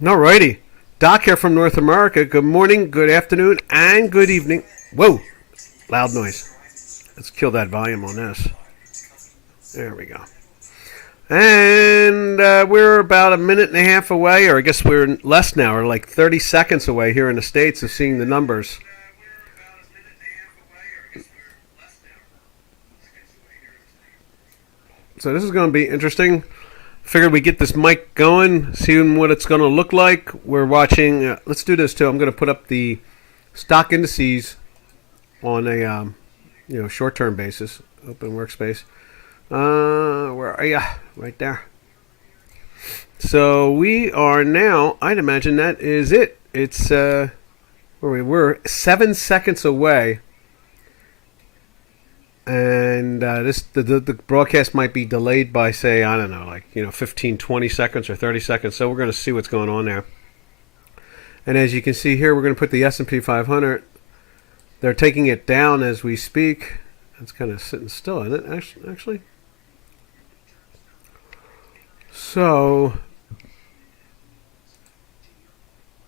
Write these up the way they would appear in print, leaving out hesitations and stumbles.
Alrighty. Doc here from North America. Good morning, good afternoon, and good evening. Whoa, loud noise. Let's kill that volume on this. There we go. And we're about a minute and a half away, or I guess we're less now, or like 30 seconds away here in the States of seeing the numbers. So this is going to be interesting. Figured we get this mic going, seeing what it's going to look like. We're watching. Let's do this too. I'm going to put up the stock indices on a short-term basis. Open workspace. Where are you? Right there. So we are now. I'd imagine that is it. It's where we were 7 seconds away. And the broadcast might be delayed by, say, I don't know, 15, 20 seconds or 30 seconds. So we're going to see what's going on there. And as you can see here, we're going to put the S&P 500. They're taking it down as we speak. It's kind of sitting still, isn't it, actually? So,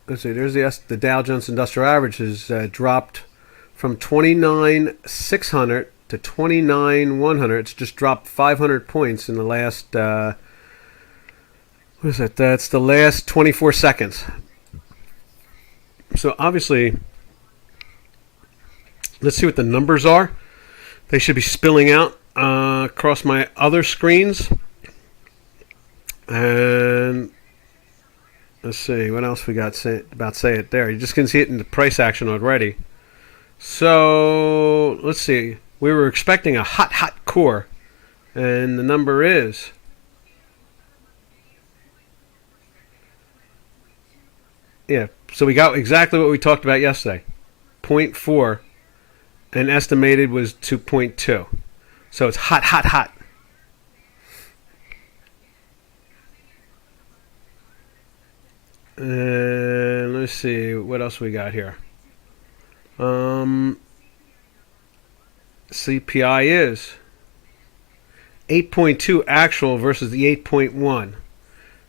let's see. There's the Dow Jones Industrial Average has dropped from 29,600 to 29,100. It's just dropped 500 points in the last, what is that? That's the last 24 seconds. So obviously, let's see what the numbers are. They should be spilling out across my other screens. And let's see, what else we got say it there. You just can see it in the price action already. So let's see. We were expecting a hot core, and the number is so we got exactly what we talked about yesterday. 0.4, and estimated was 2.2. So it's hot. And let's see what else we got here. CPI is 8.2 actual versus the 8.1.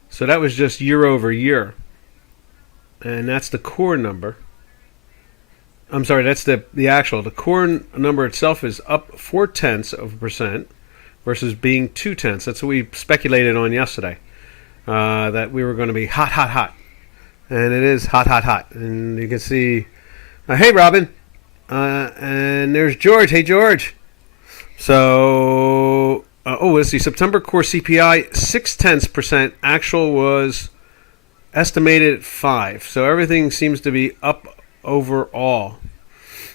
So that was just year over year. And that's the core number. I'm sorry, that's the actual. The core number itself is up 0.4% versus being 0.2. That's what we speculated on yesterday. That we were going to be hot. And it is hot. And you can see, hey Robin. And there's George. Hey, George. So, let's see. September core CPI, 0.6%. Actual was estimated at 5. So everything seems to be up overall.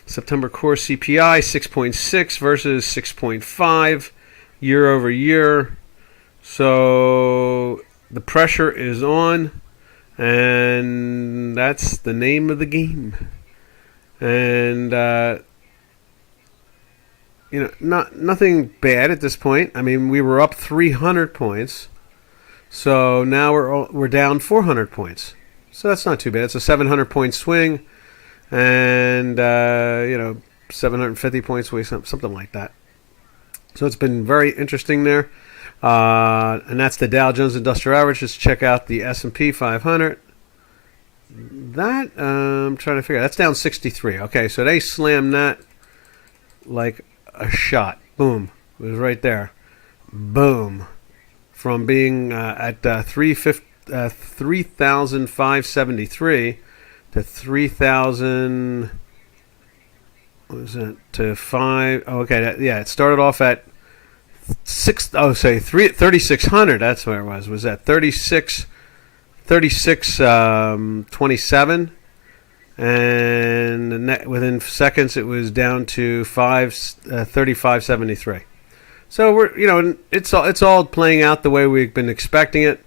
September core CPI, 6.6 versus 6.5 year over year. So the pressure is on, and that's the name of the game. And nothing bad at this point. I mean, we were up 300 points, so now we're down 400 points. So that's not too bad. It's a 700-point swing, and 750 points away, something like that. So it's been very interesting there. And that's the Dow Jones Industrial Average. Just check out the S&P 500. That, I'm trying to figure out. That's down 63. Okay, so they slammed that like a shot. Boom. It was right there. Boom. From being at 3,573 to 3,000. What was it? To 5. Oh, okay. It started off at 3,600. That's where it was. Was that 36.27, and within seconds it was down to 35.73. So we're it's all playing out the way we've been expecting it.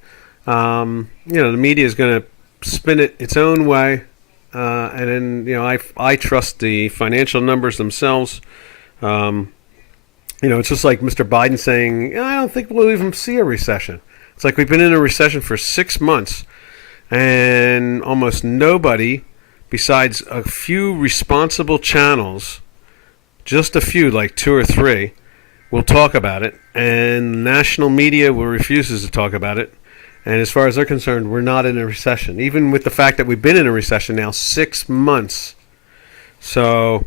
The media is going to spin it its own way, and then I trust the financial numbers themselves. It's just like Mr. Biden saying, I don't think we'll even see a recession. It's like we've been in a recession for 6 months, and almost nobody, besides a few responsible channels, just a few, like 2 or 3, will talk about it, and national media refuses to talk about it, And as far as they're concerned, we're not in a recession, even with the fact that we've been in a recession now 6 months. So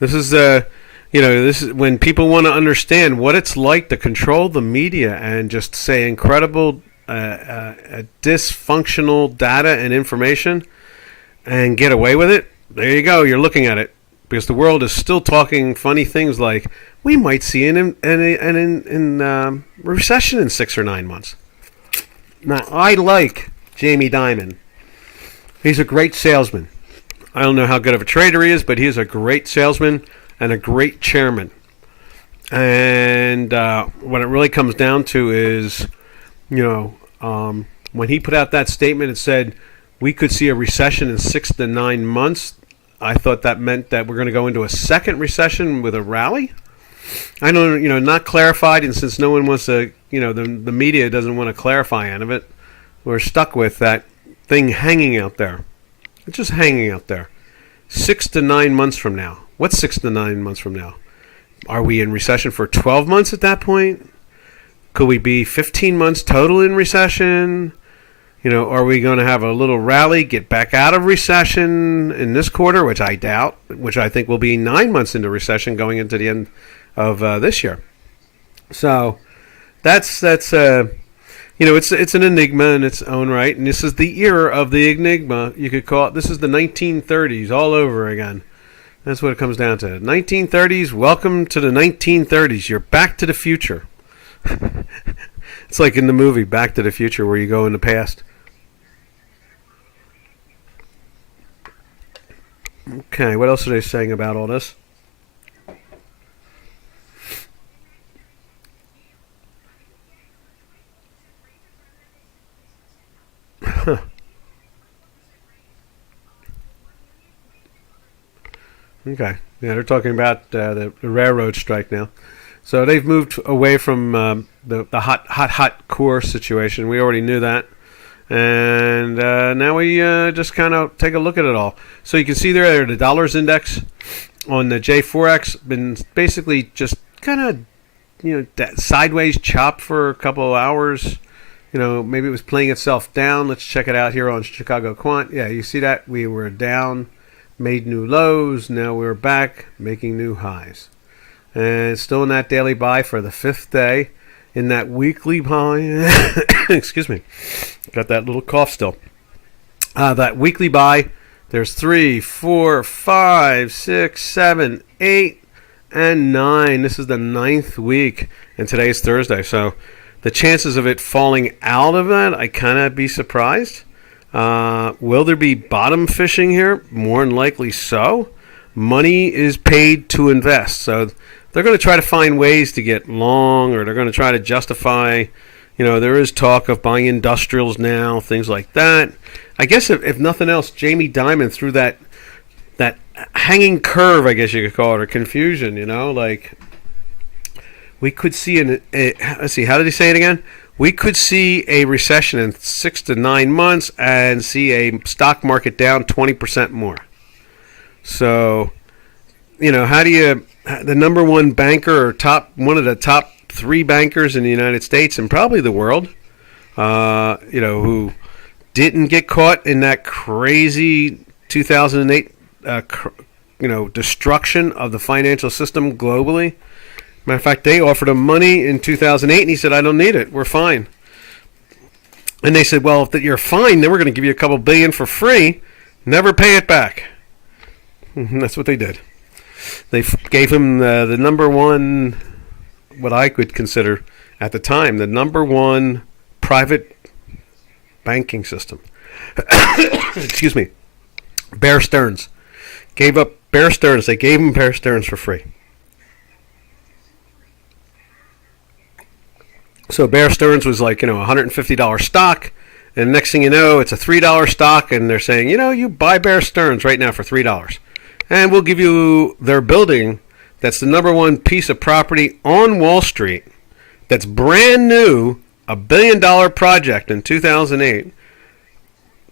this is this is when people want to understand what it's like to control the media and just say incredible dysfunctional data and information and get away with it. There you go. You're looking at it, because the world is still talking funny things like we might see an recession in 6 or 9 months. Now, I like Jamie Dimon. He's a great salesman. I don't know how good of a trader he is, but he is a great salesman and a great chairman. And what it really comes down to is, when he put out that statement, it said we could see a recession in 6 to 9 months. I thought that meant that we're going to go into a second recession with a rally. I don't, not clarified, and since no one wants to, the media doesn't want to clarify any of it, we're stuck with that thing hanging out there. It's just hanging out there. 6 to 9 months from now. What's 6 to 9 months from now? Are we in recession for 12 months at that point? Could we be 15 months total in recession? Are we going to have a little rally, get back out of recession in this quarter, which I doubt, which I think will be 9 months into recession going into the end of this year. So that's it's an enigma in its own right, and this is the era of the enigma. You could call it. This is the 1930s all over again. That's what it comes down to. 1930s. Welcome to the 1930s. You're back to the future. It's like in the movie Back to the Future, where you go in the past. Okay, what else are they saying about all this? Okay. Yeah, they're talking about the railroad strike now. So they've moved away from the hot core situation. We already knew that. And now we just kind of take a look at it all. So you can see there the dollars index on the J4X been basically just kind of sideways chop for a couple of hours. Maybe it was playing itself down. Let's check it out here on Chicago Quant. Yeah, you see that? We were down, made new lows. Now we're back, making new highs. And still in that daily buy for the 5th day. In that weekly buy, excuse me, got that little cough still. That weekly buy, there's 3, 4, 5, 6, 7, 8, and 9. This is the 9th week, and today is Thursday. So the chances of it falling out of that, I kind of be surprised. Will there be bottom fishing here? More than likely so. Money is paid to invest, so they're going to try to find ways to get long, or they're going to try to justify, there is talk of buying industrials now, things like that. I guess if nothing else, Jamie Dimon threw that hanging curve, I guess you could call it, or confusion, like we could see let's see, how did he say it again? We could see a recession in 6 to 9 months and see a stock market down 20% more. So, how do you, the number one banker or one of the top 3 bankers in the United States and probably the world, who didn't get caught in that crazy 2008, destruction of the financial system globally. Matter of fact, they offered him money in 2008, and he said, I don't need it. We're fine. And they said, well, if you're fine, then we're going to give you a couple billion for free. Never pay it back. And that's what they did. They gave him the number one, what I could consider at the time, the number one private banking system. Excuse me. Bear Stearns. Gave up Bear Stearns. They gave him Bear Stearns for free. So Bear Stearns was like, $150 stock. And next thing you know, it's a $3 stock. And they're saying, you buy Bear Stearns right now for $3. And we'll give you their building that's the number one piece of property on Wall Street that's brand new, $1 billion project in 2008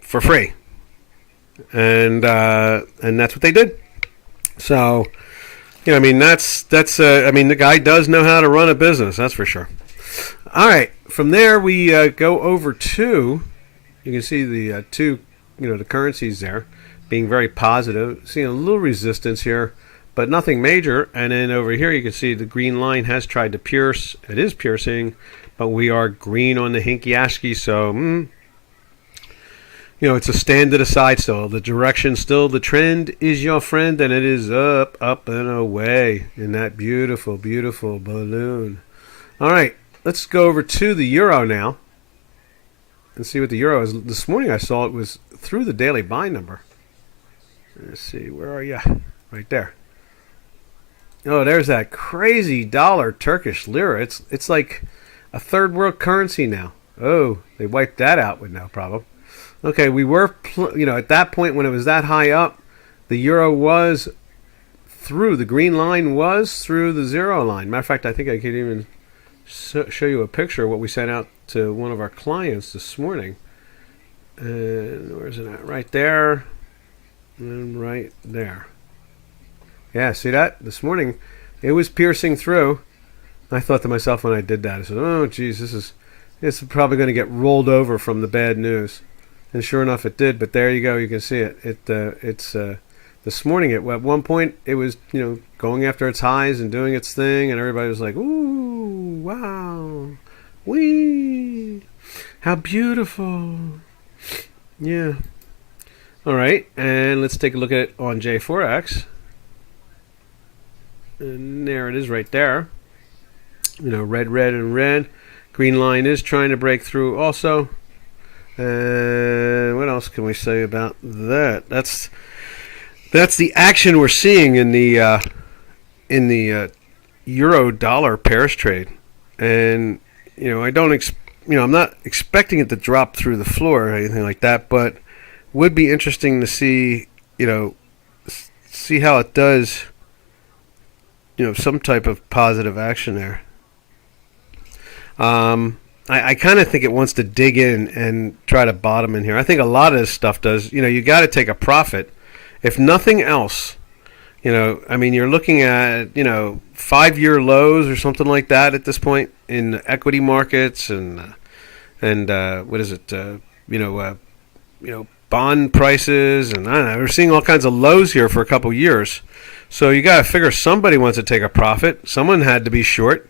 for free. And that's what they did. So, the guy does know how to run a business, that's for sure. All right, from there we go over to. You can see the two, the currencies there being very positive. Seeing a little resistance here, but nothing major. And then over here you can see the green line has tried to pierce. It is piercing, but we are green on the hinky ASCII, so it's a stand to the side still. The direction still, the trend is your friend, and it is up, up, and away in that beautiful, beautiful balloon. All right, let's go over to the euro now and see what the euro is. This morning I saw it was through the daily buy number. Let's see, where are you? Right there. Oh, there's that crazy dollar Turkish Lira. It's like a third world currency now. Oh, they wiped that out with no problem. Okay, we were, at that point when it was that high up, the euro was through, the green line was through the zero line. Matter of fact, I think I could even show you a picture of what we sent out to one of our clients this morning. And where's it at? Right there. And right there. Yeah, see that? This morning, it was piercing through. I thought to myself when I did that, I said, oh, geez, this is probably going to get rolled over from the bad news. And sure enough, it did. But there you go. You can see it. It's this morning. At one point, it was going after its highs and doing its thing, and everybody was like, "Ooh, wow, wee, how beautiful!" Yeah. All right, and let's take a look at it on J4X. And there it is, right there. Red, red, and red. Green line is trying to break through also. And what else can we say about that? That's the action we're seeing in the euro dollar pairs trade, and I don't I'm not expecting it to drop through the floor or anything like that, but would be interesting to see see how it does. Some type of positive action there. I kind of think it wants to dig in and try to bottom in here. I think a lot of this stuff does. You got to take a profit. If nothing else, you're looking at, 5-year lows or something like that at this point in equity markets and what is it, bond prices. And I don't know, we're seeing all kinds of lows here for a couple years. So you got to figure somebody wants to take a profit. Someone had to be short.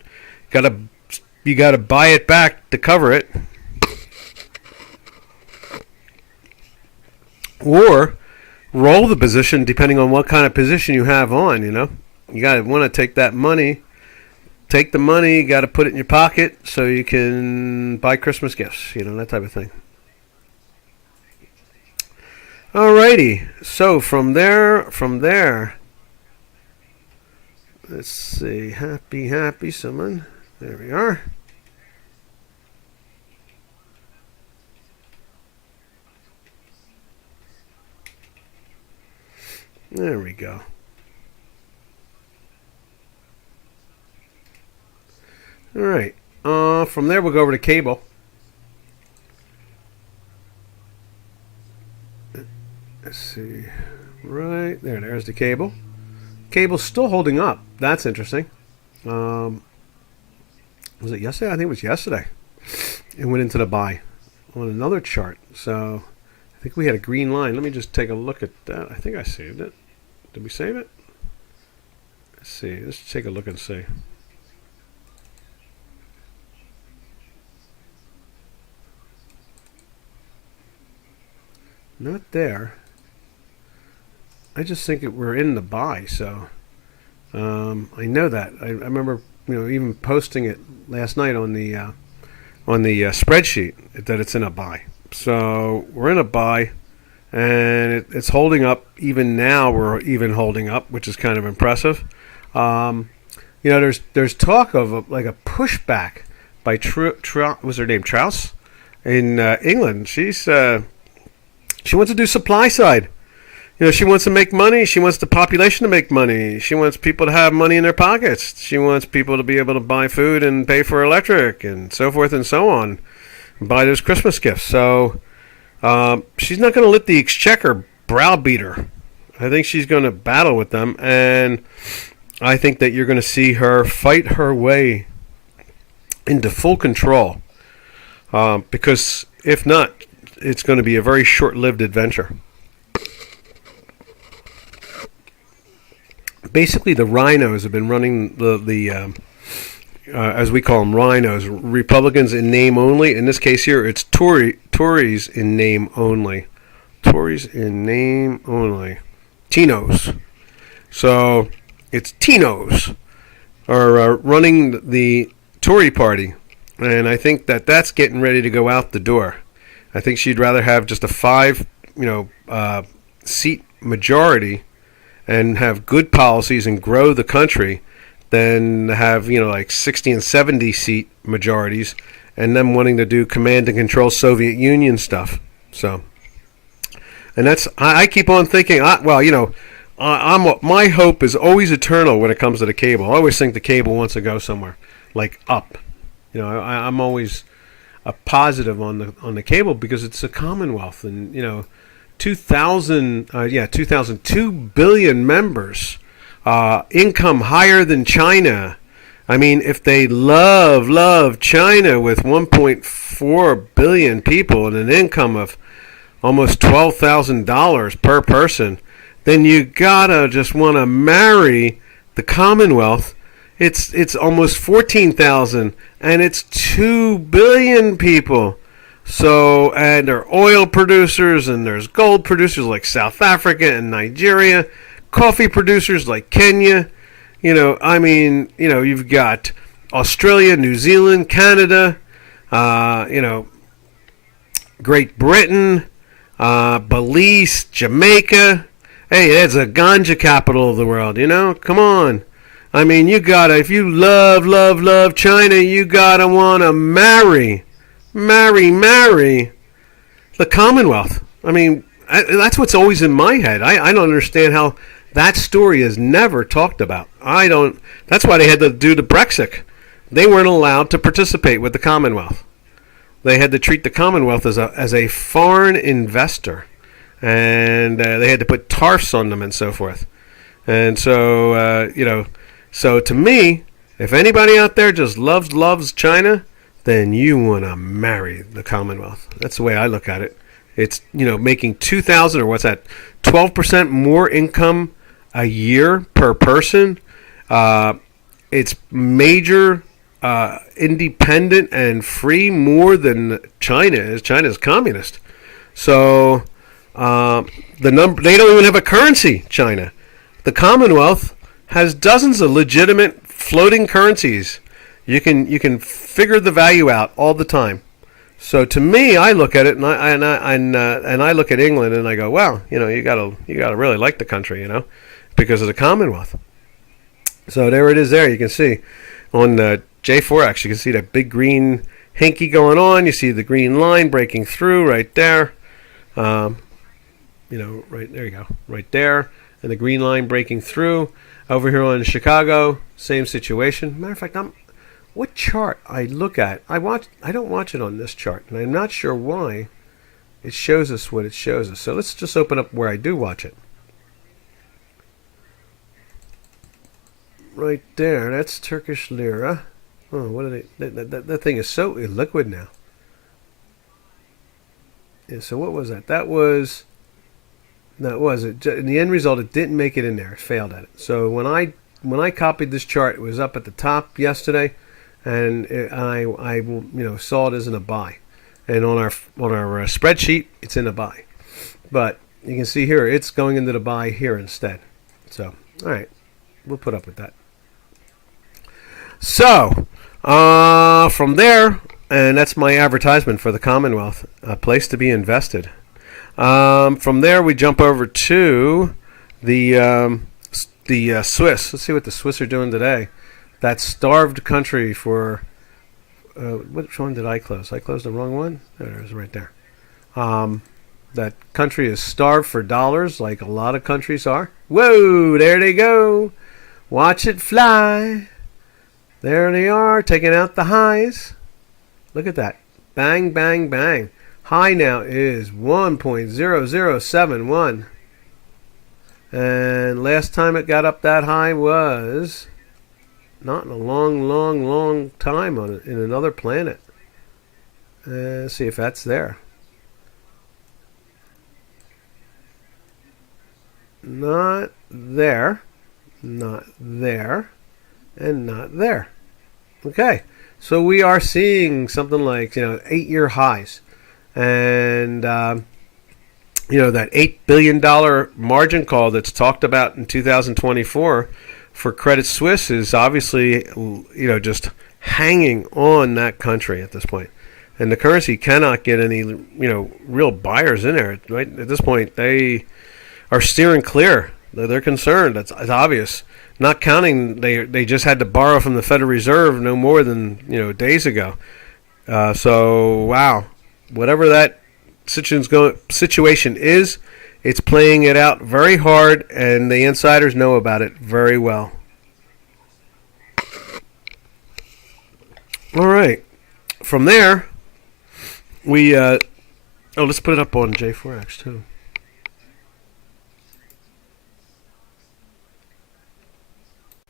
You got to buy it back to cover it, or roll the position depending on what kind of position you have on. You got to want to take that money, take the money. You got to put it in your pocket so you can buy Christmas gifts. That type of thing. Alrighty. So from there. Let's see. Happy someone. There we are. There we go. All right. From there, we'll go over to cable. Let's see. Right there. There's the cable. Cable's still holding up. That's interesting. Was it yesterday? I think it was yesterday. It went into the buy on another chart. So I think we had a green line. Let me just take a look at that. I think I saved it. Did we save it? Let's see. Let's take a look and see. Not there. I just think we're in the buy. So I know that. I remember even posting it last night on the spreadsheet that it's in a buy. So we're in a buy, and it's holding up. Even now, we're even holding up, which is kind of impressive. There's talk of a pushback by what's her name, Truss, in England. She wants to do supply side. She wants to make money. She wants the population to make money. She wants people to have money in their pockets. She wants people to be able to buy food and pay for electric and so forth and so on, and buy those Christmas gifts. So she's not going to let the exchequer browbeat her. I think she's going to battle with them, and I think that you're going to see her fight her way into full control because if not, it's going to be a very short-lived adventure. Basically, the rhinos have been running the as we call them, rhinos, Republicans in name only. In this case here, it's Tories in name only. Tories in name only. Tinos. So it's Tinos are running the Tory party, and I think that's getting ready to go out the door. I think she'd rather have just a 5, seat majority and have good policies and grow the country than have, like 60 and 70 seat majorities and them wanting to do command and control Soviet Union stuff. So, and I keep on thinking, my hope is always eternal when it comes to the cable. I always think the cable wants to go somewhere, like up. I'm always a positive on the cable because it's a Commonwealth, and 2 billion members, income higher than China. I mean, if they love China with 1.4 billion people and an income of almost $12,000 per person, then you gotta just want to marry the Commonwealth. It's almost 14,000, and it's 2 billion people. So, and there are oil producers, and there's gold producers like South Africa and Nigeria, coffee producers like Kenya. You've got Australia, New Zealand, Canada, Great Britain, Belize, Jamaica. Hey, that's a ganja capital of the world, Come on. I mean, if you love China, you gotta want to marry the Commonwealth. I mean, that's what's always in my head. I don't understand how that story is never talked about. That's why they had to do the Brexit. They weren't allowed to participate with the Commonwealth. They had to treat the Commonwealth as a foreign investor, and they had to put tariffs on them and so forth. And so, so to me, if anybody out there just loves China, then you want to marry the Commonwealth. That's the way I look at it. It's, making 2,000 or what's that, 12% more income a year per person. It's major, independent and free more than China is. China is communist. So they don't even have a currency, China. The Commonwealth has dozens of legitimate floating currencies. You can figure the value out all the time. So to me, I look at it and I look at England and I go, wow, you gotta really like the country, because of the Commonwealth. So there it is. There you can see on the J4X, you can see that big green hinky going on. You see the green line breaking through right there. Right there you go, right there, and the green line breaking through. Over here on Chicago, same situation. Matter of fact, what chart I look at, I don't watch it on this chart, and I'm not sure why it shows us what it shows us. So let's just open up where I do watch it. Right there, that's Turkish Lira. Oh, what are they? That thing is so illiquid now. Yeah, so what was that? That was it. In the end result, it didn't make it in there. It failed at it. So when I copied this chart, it was up at the top yesterday, and I saw it as in a buy, and on our spreadsheet, it's in a buy. But you can see here, it's going into the buy here instead. So all right, we'll put up with that. So from there, and that's my advertisement for the Commonwealth, a place to be invested. From there, we jump over to the Swiss. Let's see what the Swiss are doing today. That starved country for which one did I close? I closed the wrong one. There it is, right there. That country is starved for dollars, like a lot of countries are. Whoa! There they go. Watch it fly. There they are, taking out the highs. Look at that. Bang, bang, bang. High now is 1.0071. And last time it got up that high was not in a long time in another planet. Let's see if that's there. Not there. Not there. And not there. Okay. So we are seeing something like, 8-year highs. And, that $8 billion margin call that's talked about in 2024 for Credit Suisse is obviously, just hanging on that country at this point. And the currency cannot get any, real buyers in there. Right? At this point, they are steering clear. They're concerned. It's obvious. Not counting, they just had to borrow from the Federal Reserve no more than, days ago. So, wow. Whatever that situation is, it's playing it out very hard, and the insiders know about it very well. All right. From there, let's put it up on J4X too.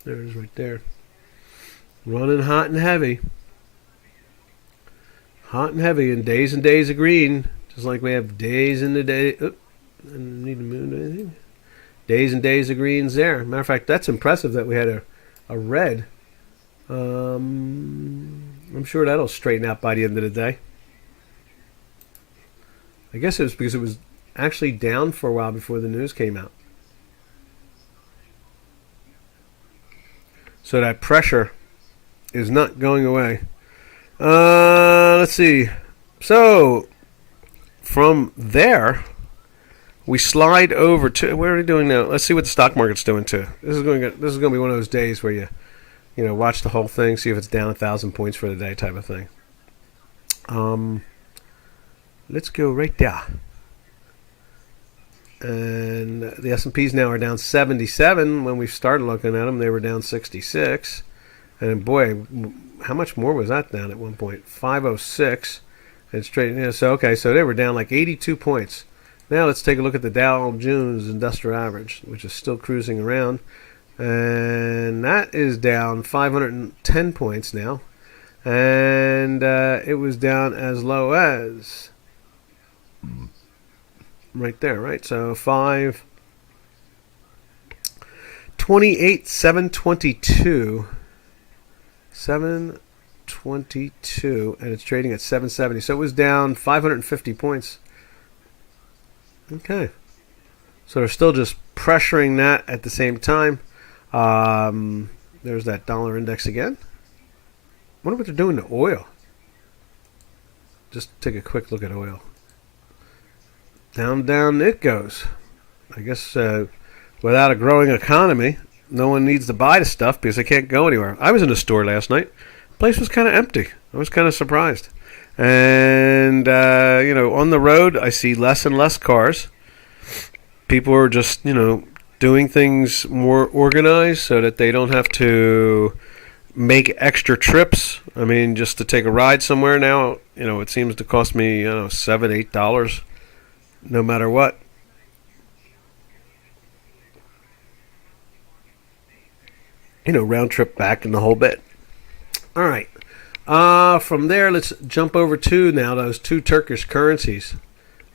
There it is right there. Running hot and heavy. Hot and heavy, and days of green. Just like we have days in the day. I don't need to move anything. Days and days of greens there. Matter of fact, that's impressive that we had a red. I'm sure that'll straighten out by the end of the day. I guess it was because it was actually down for a while before the news came out. So that pressure is not going away. Let's see. So from there, we slide over to, where are we doing now? Let's see what the stock market's doing too. This is going to be one of those days where you watch the whole thing, see if it's down 1,000 points for the day, type of thing. Let's go right there. And the S&Ps now are down 77. When we started looking at them, they were down 66. And boy, how much more was that down at one point? 506. And straight. So they were down like 82 points. Now let's take a look at the Dow Jones Industrial Average, which is still cruising around. And that is down 510 points now. And it was down as low as right there, right? So 528, 722, 722, and it's trading at 770. So it was down 550 points. Okay. So they're still just pressuring that at the same time. There's that dollar index again. I wonder what they're doing to oil. Just take a quick look at oil. Down it goes. I guess without a growing economy, no one needs to buy the stuff because they can't go anywhere. I was in a store last night. The place was kind of empty. I was kind of surprised. And, on the road, I see less and less cars. People are just, doing things more organized so that they don't have to make extra trips. I mean, just to take a ride somewhere now, it seems to cost me, $7, $8, no matter what. Round trip back and the whole bit. All right. From there, let's jump over to now those two Turkish currencies,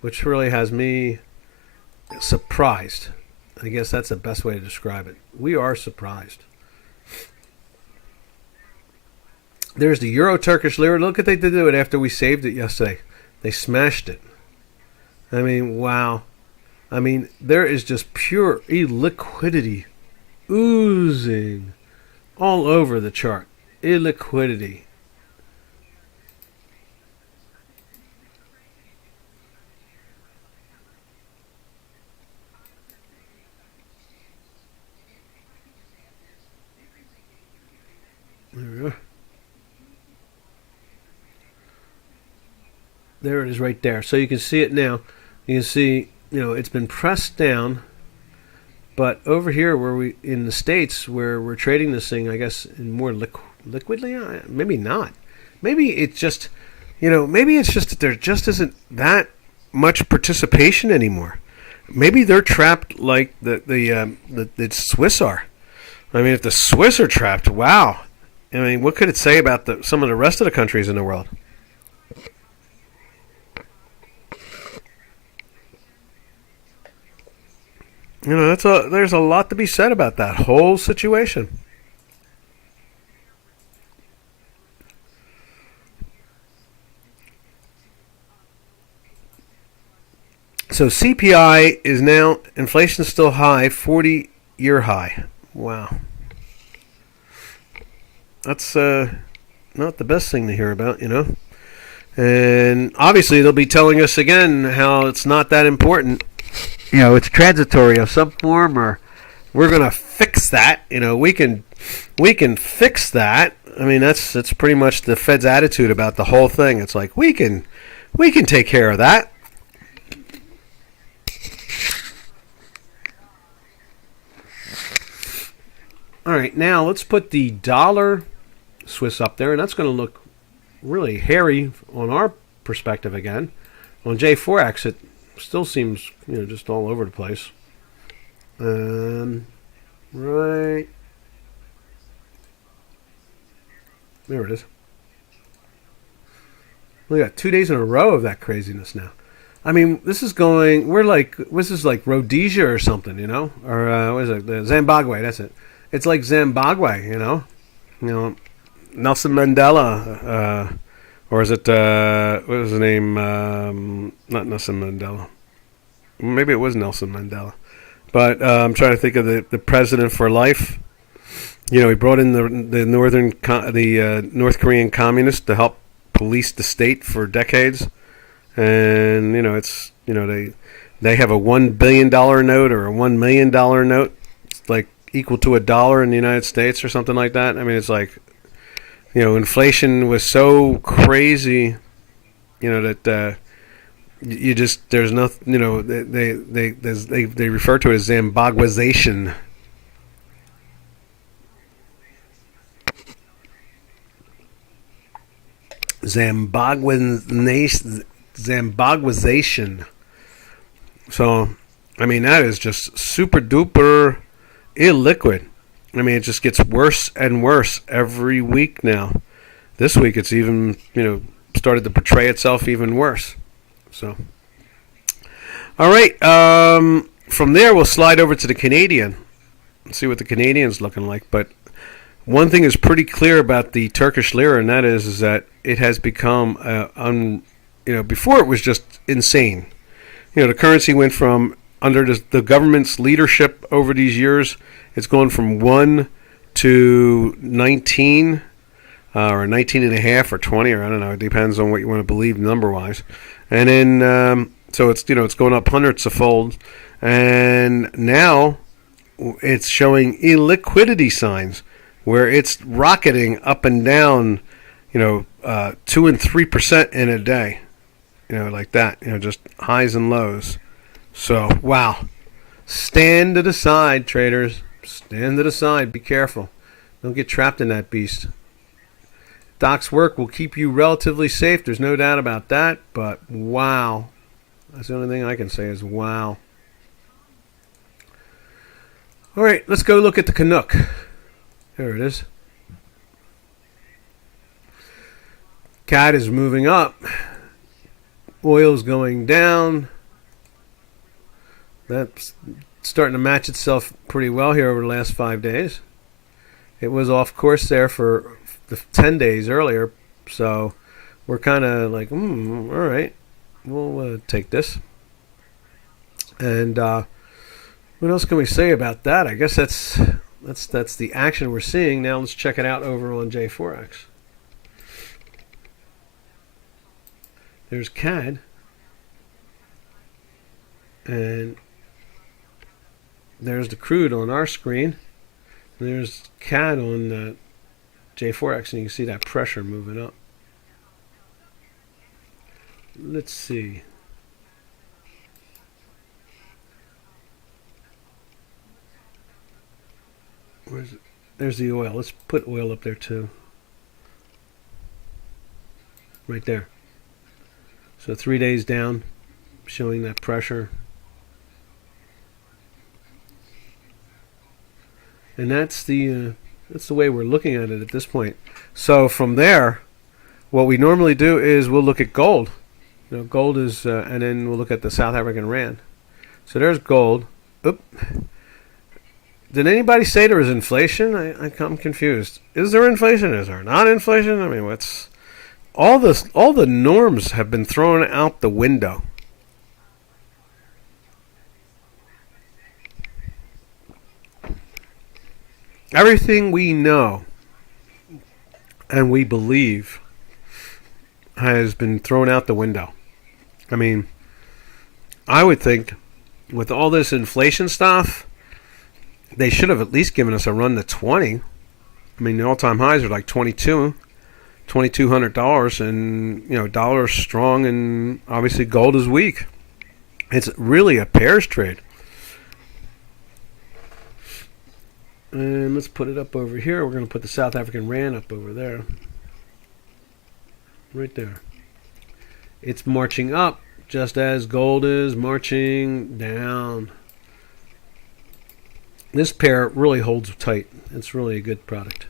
which really has me surprised. I guess that's the best way to describe it. We are surprised. There's the Euro Turkish Lira. Look what they did to it after we saved it yesterday. They smashed it. I mean, wow. I mean, there is just pure illiquidity oozing all over the chart. Illiquidity. There we go. There it is right there. So you can see it now. You can see, it's been pressed down. But over here, where we in the States, where we're trading this thing, I guess, in more liquidly, maybe not. Maybe it's just, that there just isn't that much participation anymore. Maybe they're trapped like the Swiss are. I mean, if the Swiss are trapped, wow. I mean, what could it say about some of the rest of the countries in the world? there's a lot to be said about that whole situation. So CPI is now, inflation is still high, 40-year high. Wow. That's not the best thing to hear about. And obviously they'll be telling us again how it's not that important. It's transitory of some form, or we're going to fix that. We can fix that. I mean, that's pretty much the Fed's attitude about the whole thing. It's like we can take care of that. All right, now let's put the dollar Swiss up there, and that's going to look really hairy on our perspective again. On J4X, it still seems just all over the place. Right there it is. We got 2 days in a row of that craziness now. I mean, this is like Rhodesia or something, or what is it? Zimbabwe. That's it. It's like Zimbabwe, Nelson Mandela, or is it what was his name? Not Nelson Mandela. Maybe it was Nelson Mandela, but I'm trying to think of the president for life. He brought in the North Korean communists to help police the state for decades, and they have a $1 billion note or a $1 million note. It's like equal to $1 in the United States or something like that. I mean, it's like, inflation was so crazy, that there's nothing, they refer to it as Zimbabweization. Zimbabweization. So, I mean, that is just super duper illiquid. I mean, it just gets worse and worse every week now. This week, it's even started to portray itself even worse. So, all right. From there, we'll slide over to the Canadian and see what the Canadian's looking like. But one thing is pretty clear about the Turkish Lira, and that is that it has become before it was just insane. The currency went from under the government's leadership over these years, it's gone from 1 to 19, or 19 and a half, or 20, or I don't know. It depends on what you want to believe number-wise. And then, so it's going up hundreds of folds. And now it's showing illiquidity signs where it's rocketing up and down, 2 and 3% in a day, like that, just highs and lows. So, wow. Stand to the side, traders. Stand to the side. Be careful. Don't get trapped in that beast. Doc's work will keep you relatively safe. There's no doubt about that. But, wow. That's the only thing I can say is wow. All right, let's go look at the Canuck. There it is. CAD is moving up. Oil's going down. That's starting to match itself pretty well here over the last 5 days. It was off course there for the 10 days earlier, so we're kind of like, all right, we'll take this. And what else can we say about that? I guess that's the action we're seeing. Now let's check it out over on J4X. There's CAD, and there's the crude on our screen. There's CAD on J4X, and you can see that pressure moving up. Let's see. Where's it? There's the oil. Let's put oil up there too. Right there. So 3 days down, showing that pressure. And that's the way we're looking at it at this point. So from there, what we normally do is we'll look at gold. Gold is, and then we'll look at the South African rand. So there's gold. Oop. Did anybody say there was inflation? I'm confused. Is there inflation? Is there not inflation? I mean, what's all this? All the norms have been thrown out the window. Everything we know and we believe has been thrown out the window. I mean, I would think with all this inflation stuff, they should have at least given us a run to 20. I mean, the all-time highs are like $2,200, and dollar is strong, and obviously gold is weak. It's really a pairs trade. And let's put it up over here. We're going to put the South African Rand up over there. Right there. It's marching up just as gold is marching down. This pair really holds tight. It's really a good product.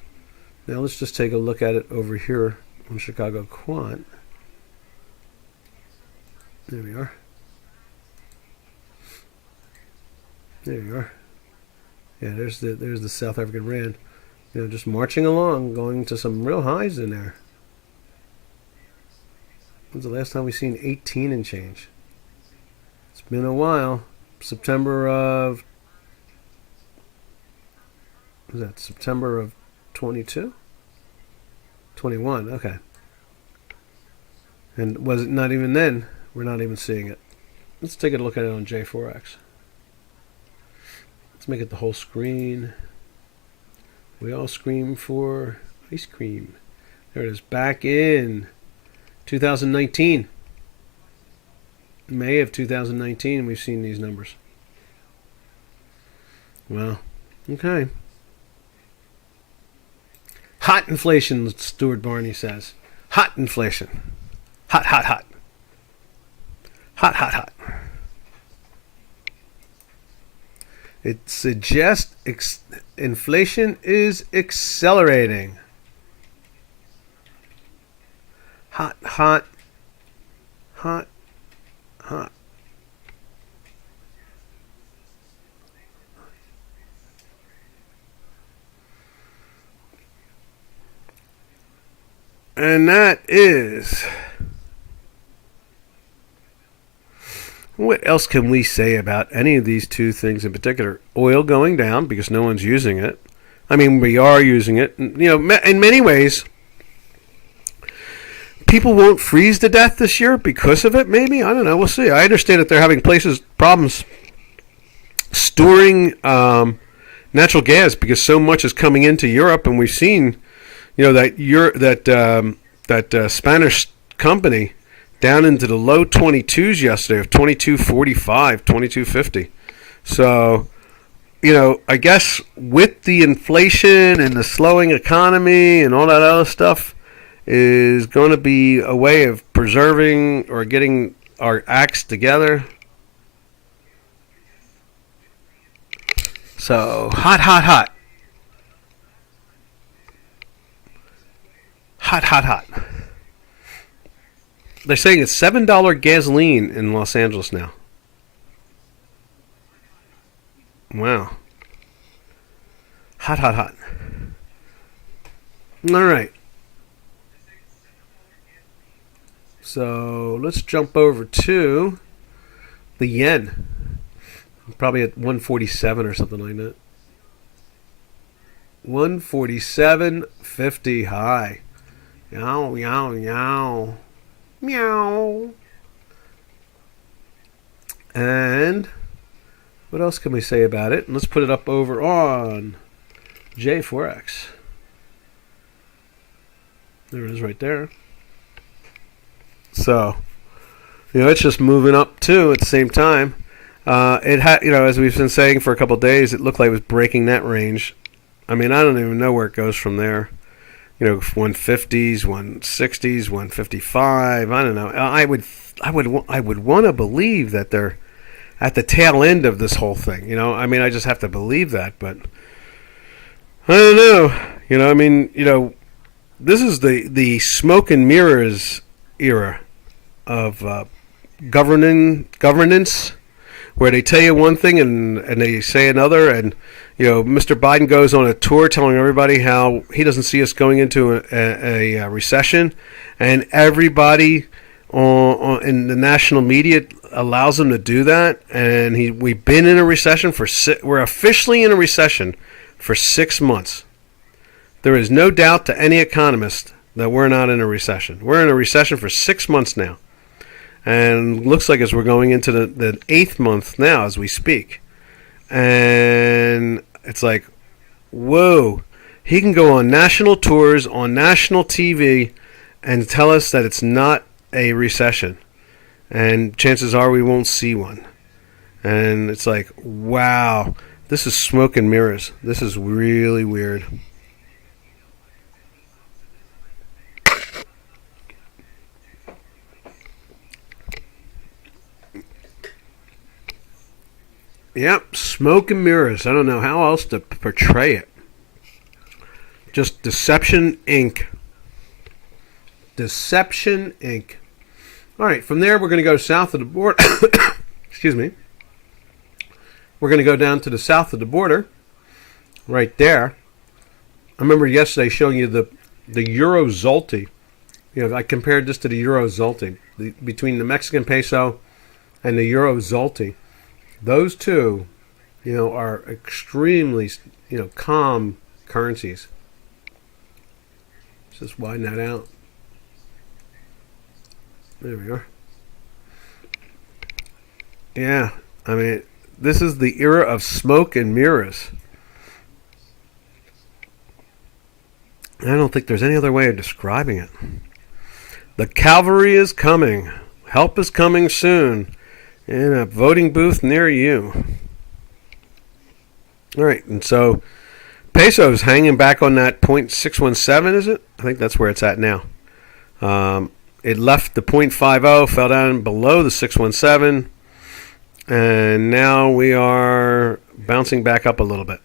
Now let's just take a look at it over here on Chicago Quant. There we are. There you are. Yeah, there's the South African Rand. Just marching along, going to some real highs in there. When's the last time we seen 18 and change? It's been a while. September of 22? 21, okay. And was it not even then? We're not even seeing it. Let's take a look at it on J4X. Let's make it the whole screen. We all scream for ice cream. There it is, back in 2019. May of 2019, we've seen these numbers. Well, okay. Hot inflation, Stuart Barney says. Hot inflation. Hot, hot, hot. Hot, hot, hot. It suggests inflation is accelerating. Hot, hot, hot, hot. And that is... What else can we say about any of these two things in particular? Oil going down because no one's using it. I mean, we are using it. In many ways, people won't freeze to death this year because of it, maybe. I don't know. We'll see. I understand that they're having problems storing natural gas because so much is coming into Europe, and we've seen, that Spanish company down into the low 22s yesterday of 22.45, 22.50. So, I guess with the inflation and the slowing economy and all that other stuff is going to be a way of preserving or getting our acts together. So, hot, hot, hot. Hot, hot, hot. They're saying it's $7 gasoline in Los Angeles now. Wow. Hot, hot, hot. All right. So let's jump over to the yen. Probably at 147 or something like that. 147.50 high. Yow, yow, yow. Meow. And what else can we say about it? Let's put it up over on J4X. There it is right there. So, it's just moving up too at the same time. It had, as we've been saying for a couple of days, it looked like it was breaking that range. I mean, I don't even know where it goes from there. 150s, 160s, 155. I don't know. I would want to believe that they're at the tail end of this whole thing. I mean, I just have to believe that, but I don't know. This is the smoke and mirrors era of governance. where they tell you one thing and they say another. And, Mr. Biden goes on a tour telling everybody how he doesn't see us going into a recession. And everybody in the national media allows him to do that. And we've been in a recession we're officially in a recession for 6 months. There is no doubt to any economist that we're not in a recession. We're in a recession for 6 months now. And looks like as we're going into the 8th month now as we speak. And it's like, whoa. He can go on national tours, on national TV, and tell us that it's not a recession. And chances are we won't see one. And it's like, wow, this is smoke and mirrors. This is really weird. Yep, smoke and mirrors. I don't know how else to portray it. Just Deception Inc. Deception Inc. All right, from there we're going to go south of the border. Excuse me. We're going to go down to the south of the border, right there. I remember yesterday showing you the Euro Zloty. I compared this to the Euro Zloty, between the Mexican peso and the Euro Zloty. Those two, are extremely, calm currencies. Let's just widen that out. There we are. Yeah, I mean, this is the era of smoke and mirrors. I don't think there's any other way of describing it. The cavalry is coming. Help is coming soon. In a voting booth near you. All right, and so peso's hanging back on that 0.617, is it? I think that's where it's at now. It left the 0.50, fell down below the 617, and now we are bouncing back up a little bit.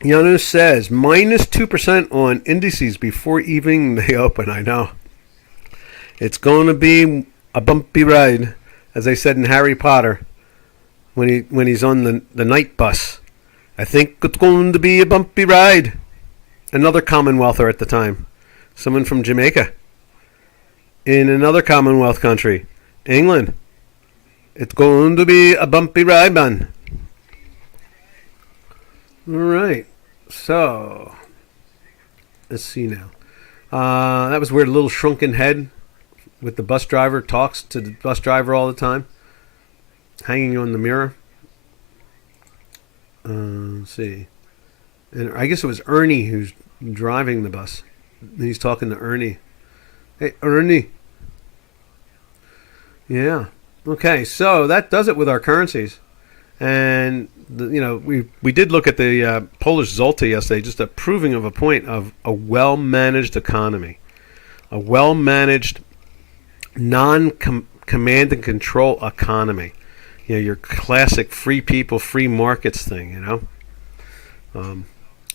Yanu says minus 2% on indices before even they open. I know. It's going to be a bumpy ride, as they said in Harry Potter, when he's on the night bus. I think it's going to be a bumpy ride. Another Commonwealther at the time, someone from Jamaica. In another Commonwealth country, England. It's going to be a bumpy ride, man. All right, so let's see now. That was where the little shrunken head with the bus driver talks to the bus driver all the time, hanging on the mirror. Let's see. And I guess it was Ernie who's driving the bus. He's talking to Ernie. Hey, Ernie. Yeah. Okay, so that does it with our currencies. And, we did look at the Polish zloty yesterday, just a proving of a point of a well-managed economy. A well-managed non-command and control economy. Your classic free people, free markets thing,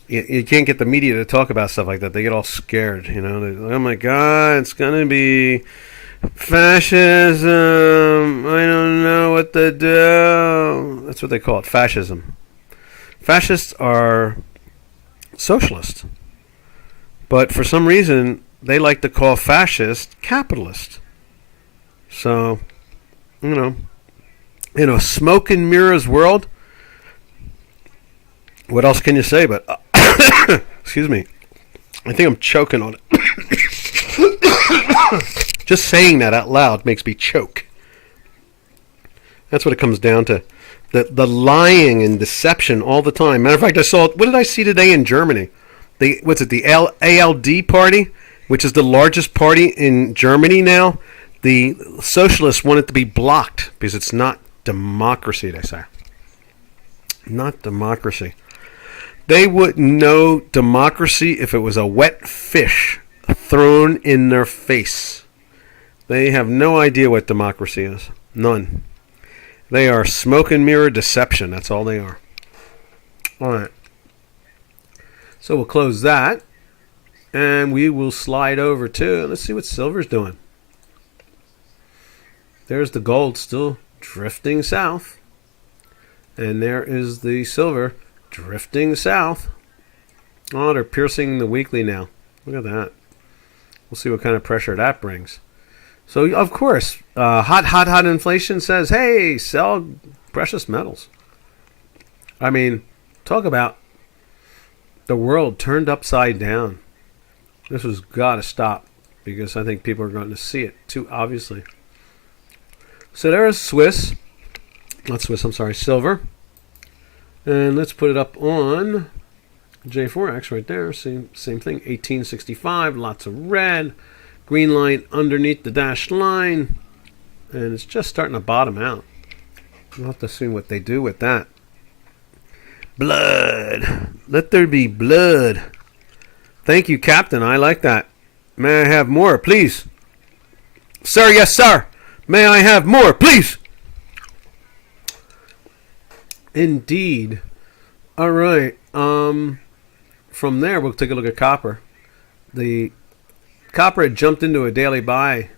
You can't get the media to talk about stuff like that. They get all scared, They're like, oh my God, it's going to be fascism. I don't know what to do. That's what they call it, fascism. Fascists are socialists. But for some reason, they like to call fascist capitalist. So, in a smoke and mirrors world, what else can you say? But, excuse me, I think I'm choking on it. Just saying that out loud makes me choke. That's what it comes down to. The lying and deception all the time. Matter of fact, what did I see today in Germany? The ALD party, which is the largest party in Germany now. The socialists want it to be blocked because it's not democracy, they say. Not democracy. They wouldn't know democracy if it was a wet fish thrown in their face. They have no idea what democracy is. None. They are smoke and mirror deception. That's all they are. All right. So we'll close that. And we will slide over to, let's see what silver's doing. There's the gold still drifting south. And there is the silver drifting south. Oh, they're piercing the weekly now. Look at that. We'll see what kind of pressure that brings. So, of course, hot inflation says, hey, sell precious metals. I mean, talk about the world turned upside down. This has got to stop because I think people are going to see it too obviously. So there's silver. And let's put it up on J4X right there. Same thing, 1865, lots of red. Green line underneath the dashed line. And it's just starting to bottom out. We'll have to see what they do with that. Blood. Let there be blood. Thank you, Captain. I like that. May I have more, please? Sir, yes, sir. May I have more, please? Indeed. All right. From there, we'll take a look at copper. The copper had jumped into a daily buy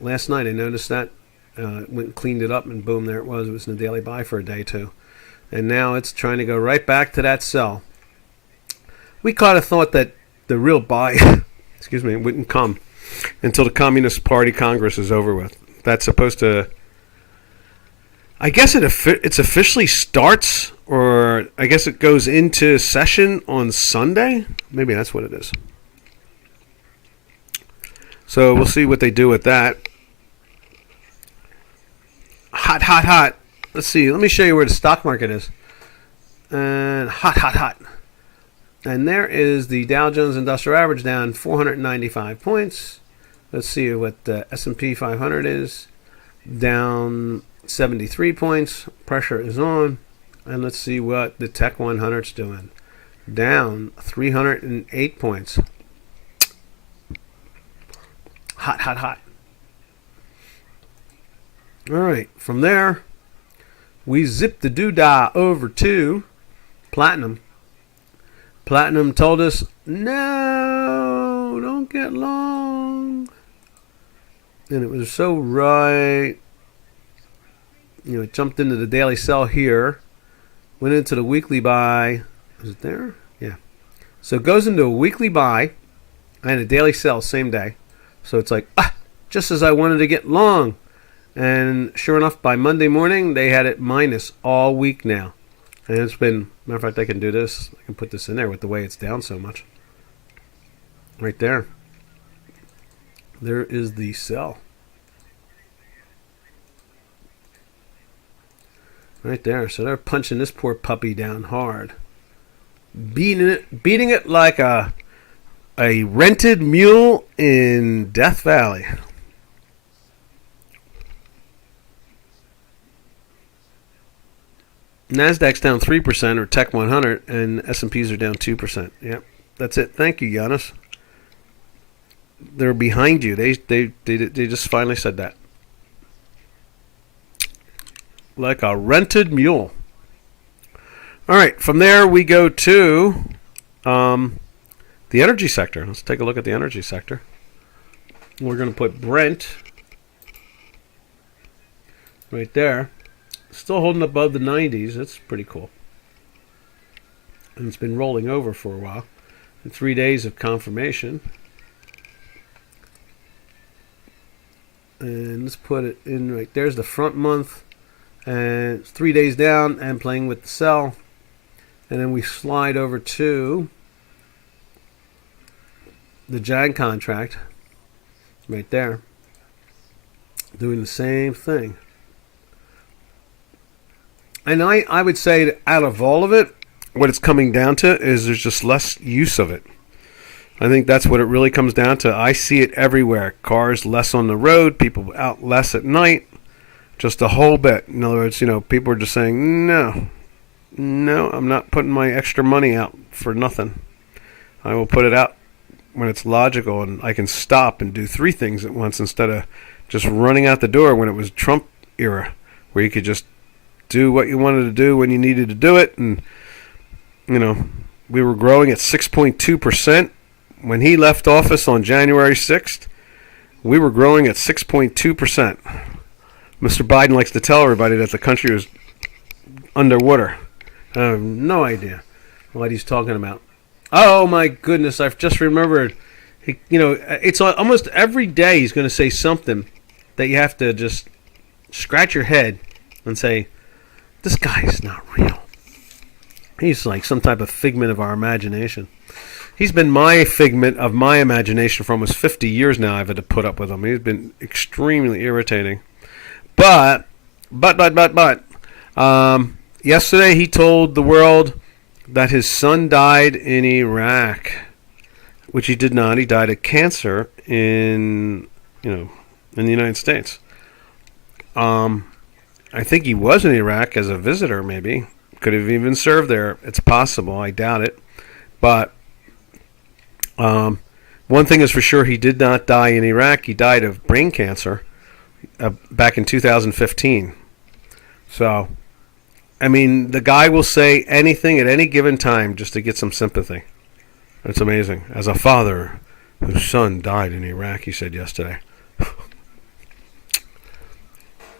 last night. I noticed that. Went and cleaned it up, and boom, there it was. It was in a daily buy for a day, too. And now it's trying to go right back to that sell. We kind of thought that the real buy, wouldn't come until the Communist Party Congress is over with. That's supposed to, I guess it's officially starts, or I guess it goes into session on Sunday. Maybe that's what it is. So we'll see what they do with that. Hot. Let's see. Let me show you where the stock market is. And hot. And there is the Dow Jones Industrial Average down 495 points. Let's see what the S&P 500 is. Down 73 points. Pressure is on. And let's see what the Tech 100 is doing. Down 308 points. Hot. All right. From there, we zip the doodah over to platinum. Platinum told us, no, don't get long. And it was so right. You know, it jumped into the daily sell here. Went into the weekly buy. Is it there? Yeah. So it goes into a weekly buy and a daily sell same day. So it's like, just as I wanted to get long. And sure enough, by Monday morning, they had it minus all week now. And it's been, matter of fact, I can do this. I can put this in there with the way it's down so much. Right there. There is the sell. Right there. So they're punching this poor puppy down hard. Beating it like a rented mule in Death Valley. Nasdaq's down 3%, or Tech 100, and S&Ps are down 2%. Yep, that's it. Thank you, Giannis. They're behind you. They just finally said that. Like a rented mule. All right, from there we go to the energy sector. Let's take a look at the energy sector. We're going to put Brent right there. Still holding above the 90s. That's pretty cool. And it's been rolling over for a while. And 3 days of confirmation. And let's put it in right there's the front month. And it's 3 days down and playing with the sell. And then we slide over to the JAG contract. Right there. Doing the same thing. And I would say that out of all of it, what it's coming down to is there's just less use of it. I think that's what it really comes down to. I see it everywhere. Cars less on the road, people out less at night, just a whole bit. In other words, people are just saying, no, I'm not putting my extra money out for nothing. I will put it out when it's logical and I can stop and do 3 things at once instead of just running out the door when it was Trump era, where you could just do what you wanted to do when you needed to do it. And we were growing at 6.2% when he left office on January 6th. we were growing at 6.2%. Mr. Biden likes to tell everybody that the country was underwater. I have no idea what he's talking about. Oh my goodness, I've just remembered. It's almost every day he's going to say something that you have to just scratch your head and say, this guy is not real. He's like some type of figment of our imagination. He's been my figment of my imagination for almost 50 years now. I've had to put up with him. He's been extremely irritating. But, yesterday he told the world that his son died in Iraq, which he did not. He died of cancer in the United States. I think he was in Iraq as a visitor, maybe. Could have even served there. It's possible. I doubt it. But one thing is for sure, he did not die in Iraq. He died of brain cancer back in 2015. So, I mean, the guy will say anything at any given time just to get some sympathy. It's amazing. As a father whose son died in Iraq, he said yesterday.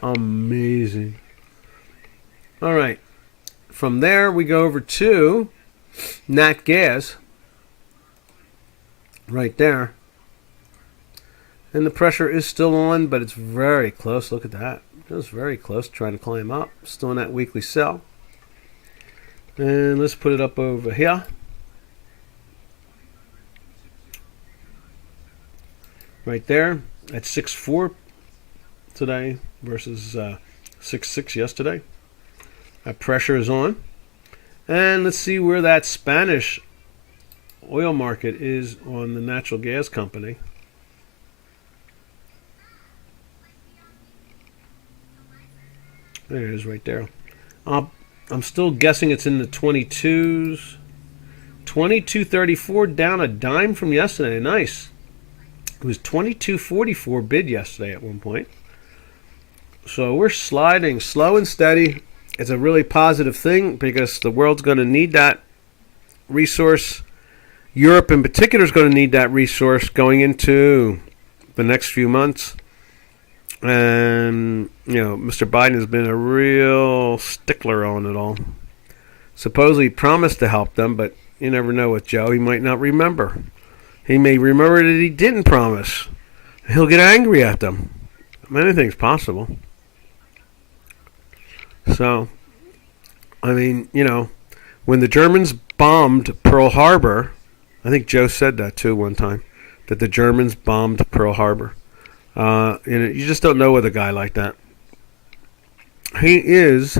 Amazing. All right. From there, we go over to Nat Gas. Right there. And the pressure is still on, but it's very close. Look at that. Just very close, trying to climb up. Still in that weekly sell. And let's put it up over here. Right there at 6.4 today versus 6.6 yesterday. That pressure is on. And let's see where that Spanish oil market is on the natural gas company. There it is right there. I'm still guessing it's in the 22s. 22.34, down a dime from yesterday. Nice. It was 22.44 bid yesterday at one point. So we're sliding slow and steady. It's a really positive thing because the world's going to need that resource. Europe in particular is going to need that resource going into the next few months. And, Mr. Biden has been a real stickler on it all. Supposedly he promised to help them, but you never know with Joe. He might not remember. He may remember that he didn't promise. He'll get angry at them. Anything's possible. So, I mean, when the Germans bombed Pearl Harbor, I think Joe said that too one time, that the Germans bombed Pearl Harbor. You just don't know with a guy like that. He is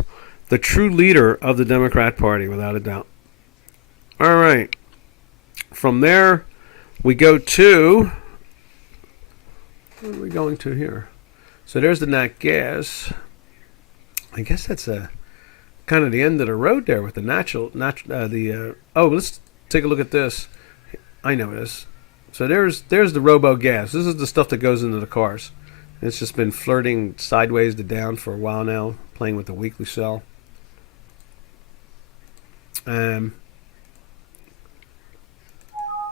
the true leader of the Democrat Party, without a doubt. All right. From there, we go to... What are we going to here? So there's the nat gas. I guess that's kind of the end of the road there with the let's take a look at this. I know it is. So there's the robo gas. This is the stuff that goes into the cars. It's just been flirting sideways to down for a while now, playing with the weekly sell. And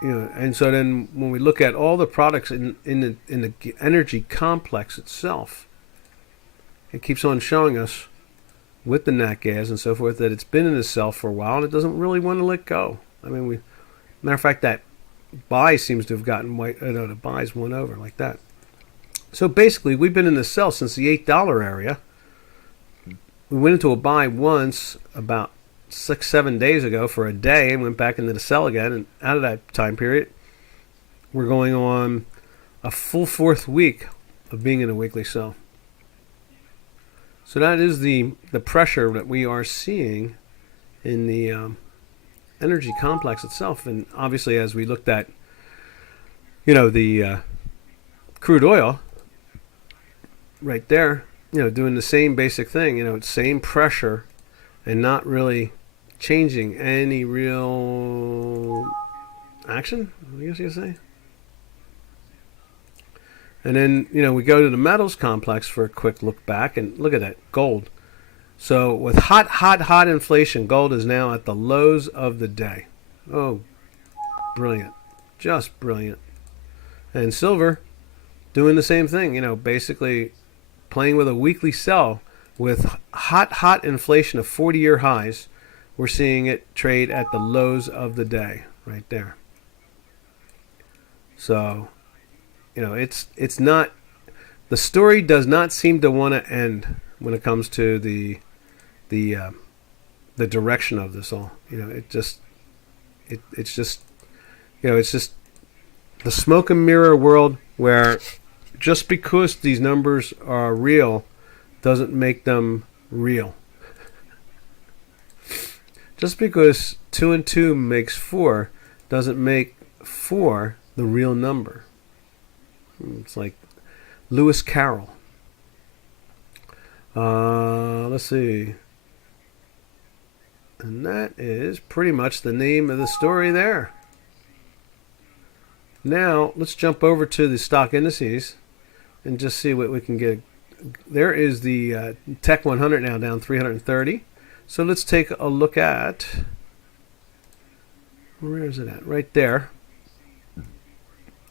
so then when we look at all the products in the energy complex itself, it keeps on showing us with the nat gas and so forth that it's been in the sell for a while and it doesn't really want to let go. I mean, matter of fact, that buy seems to have gotten the buys went over like that. So basically, we've been in the sell since the $8 area. We went into a buy once about 6-7 days ago for a day and went back into the sell again. And out of that time period, we're going on a full fourth week of being in a weekly sell. So that is the pressure that we are seeing in the energy complex itself. And obviously, as we looked at, the crude oil right there, doing the same basic thing, same pressure and not really changing any real action, I guess you could say. And then, we go to the metals complex for a quick look back, and look at that, gold. So with hot inflation, gold is now at the lows of the day. Oh, brilliant. Just brilliant. And silver doing the same thing. Basically playing with a weekly sell with hot inflation of 40-year highs. We're seeing it trade at the lows of the day right there. So, it's not, the story does not seem to want to end when it comes to the direction of this all. It's just the smoke and mirror world where just because these numbers are real doesn't make them real. Just because 2 and 2 makes 4 doesn't make 4 the real number. It's like Lewis Carroll. Let's see. And that is pretty much the name of the story there. Now, let's jump over to the stock indices and just see what we can get. There is the Tech 100 now down 330. So let's take a look at, where is it at? Right there.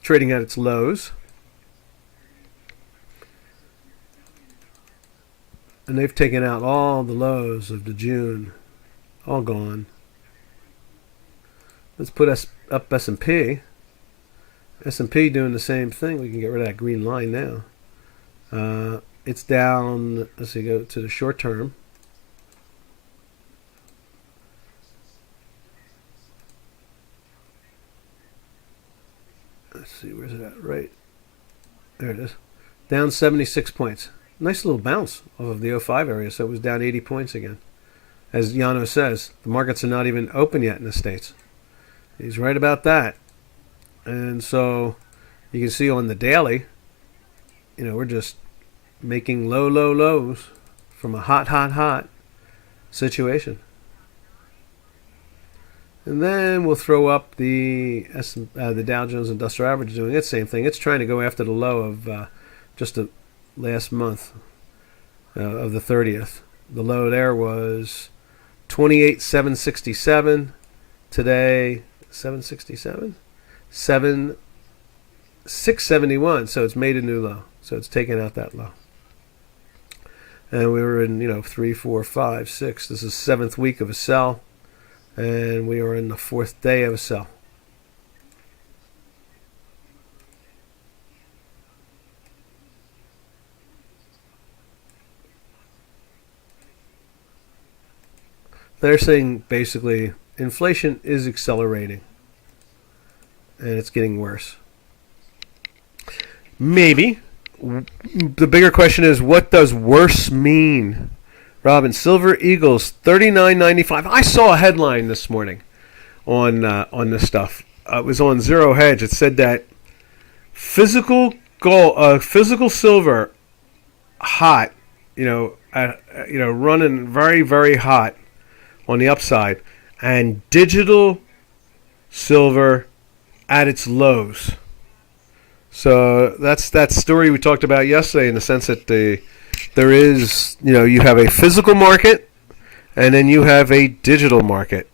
Trading at its lows. And they've taken out all the lows of the June. All gone. Let's put up S&P. S&P doing the same thing. We can get rid of that green line now. It's down, let's see, go to the short term. Let's see, where's it at? Right. There it is. Down 76 points. Nice little bounce off of the 05 area, so it was down 80 points again. As Yano says, the markets are not even open yet in the States. He's right about that. And so you can see on the daily, we're just making low lows from a hot situation. And then we'll throw up the Dow Jones Industrial Average doing its same thing. It's trying to go after the low of just the last month of the 30th. The low there was 28,767. Today, 767? 671. So it's made a new low. So it's taken out that low. And we were in, 3, 4, 5, 6. This is 7th week of a sell. And we are in the 4th day of a sell. They're saying basically inflation is accelerating. And it's getting worse. Maybe. The bigger question is, what does worse mean? Robin, Silver Eagles, $39.95. I saw a headline this morning on this stuff. It was on Zero Hedge. It said that physical silver, hot, running very, very hot on the upside, and digital silver at its lows. So that's that story we talked about yesterday, in the sense that there is, you have a physical market and then you have a digital market.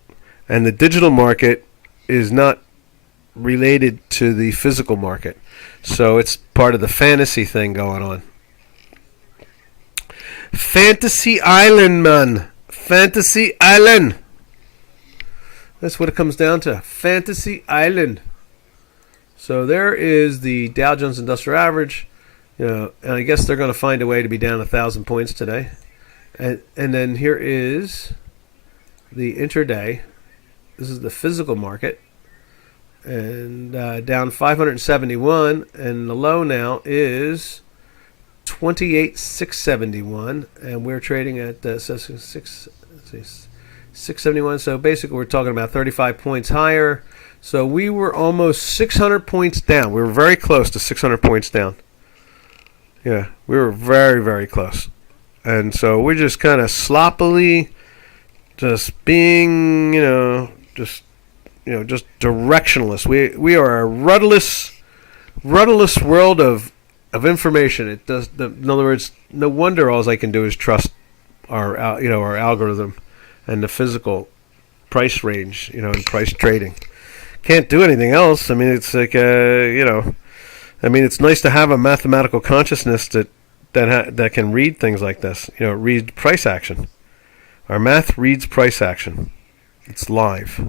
And the digital market is not related to the physical market. So it's part of the fantasy thing going on. Fantasy Island, man. Fantasy Island. That's what it comes down to. Fantasy Island. So there is the Dow Jones Industrial Average. And I guess they're going to find a way to be down 1,000 points today. And then here is the intraday. This is the physical market. And down 571. And the low now is 28,671. And we're trading at 671. So basically we're talking about 35 points higher. So we were almost 600 points down. We were very close to 600 points down. Yeah, we were very, very close. And so we're just kind of sloppily just being, just directionless. We are a rudderless world of information. It does. In other words, no wonder all I can do is trust our algorithm and the physical price range, and price trading. Can't do anything else. I mean, it's like, I mean, it's nice to have a mathematical consciousness that can read things like this. Read price action. Our math reads price action. It's live.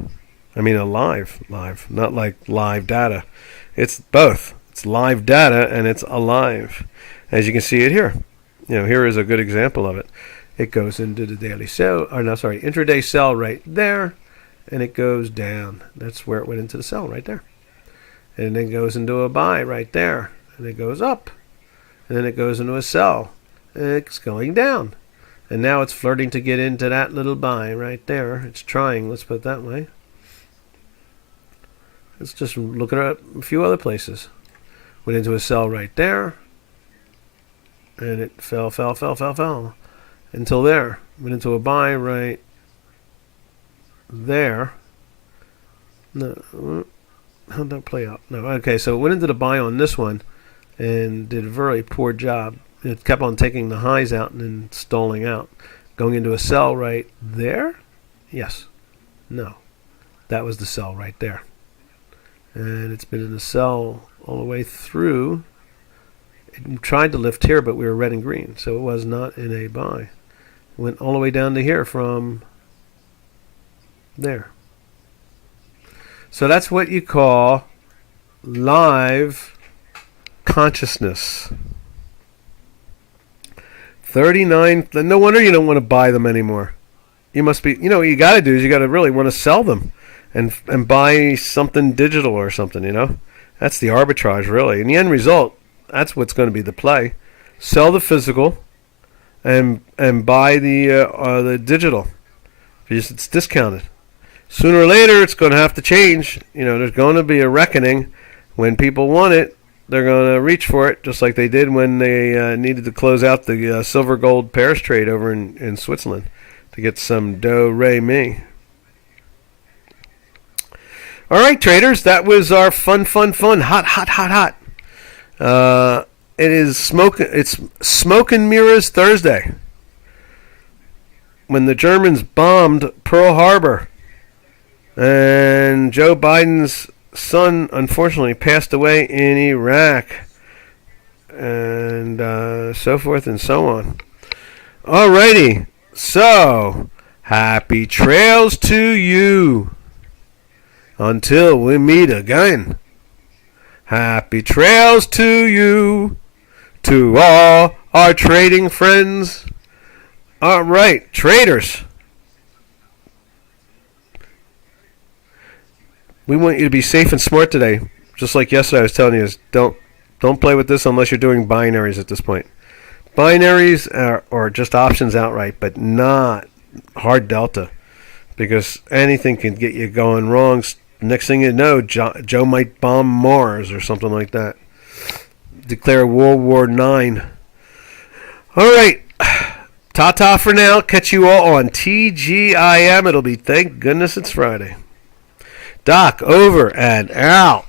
I mean, alive, not like live data. It's both. It's live data and it's alive, as you can see it here. Here is a good example of it. It goes into the daily sell, intraday sell right there, and it goes down. That's where it went into the sell right there. And then goes into a buy right there, and it goes up, and then it goes into a sell, and it's going down. And now it's flirting to get into that little buy right there. It's trying, let's put it that way. Let's just look at a few other places. Went into a sell right there, and it fell, until there. Went into a buy right there. No, how'd that play out? No, okay, so it went into the buy on this one and did a very poor job. It kept on taking the highs out and then stalling out. Going into a sell right there? Yes. No. That was the sell right there. And it's been in a sell all the way through. It tried to lift here, but we were red and green, so it was not in a buy. It went all the way down to here from there. So that's what you call live consciousness. 39. No wonder you don't want to buy them anymore. You must be, what you got to do is you got to really want to sell them and buy something digital or something, That's the arbitrage, really. In the end result, that's what's going to be the play. Sell the physical and buy the digital because it's discounted. Sooner or later, it's going to have to change. There's going to be a reckoning. When people want it, they're going to reach for it, just like they did when they needed to close out the silver-gold pairs trade over in Switzerland to get some do-re-mi. All right, traders, that was our fun, hot. It is It's Smoke and Mirrors Thursday. When the Germans bombed Pearl Harbor and Joe Biden's son, unfortunately, passed away in Iraq and so forth and so on. All righty, so happy trails to you. Until we meet again. Happy trails to you, to all our trading friends. All right, traders. We want you to be safe and smart today. Just like yesterday I was telling you, don't play with this unless you're doing binaries at this point. Binaries are just options outright, but not hard delta, because anything can get you going wrong. Next thing you know, Joe might bomb Mars or something like that. Declare World War IX. All right. Ta-ta for now. Catch you all on TGIM. It'll be thank goodness it's Friday. Doc, over and out.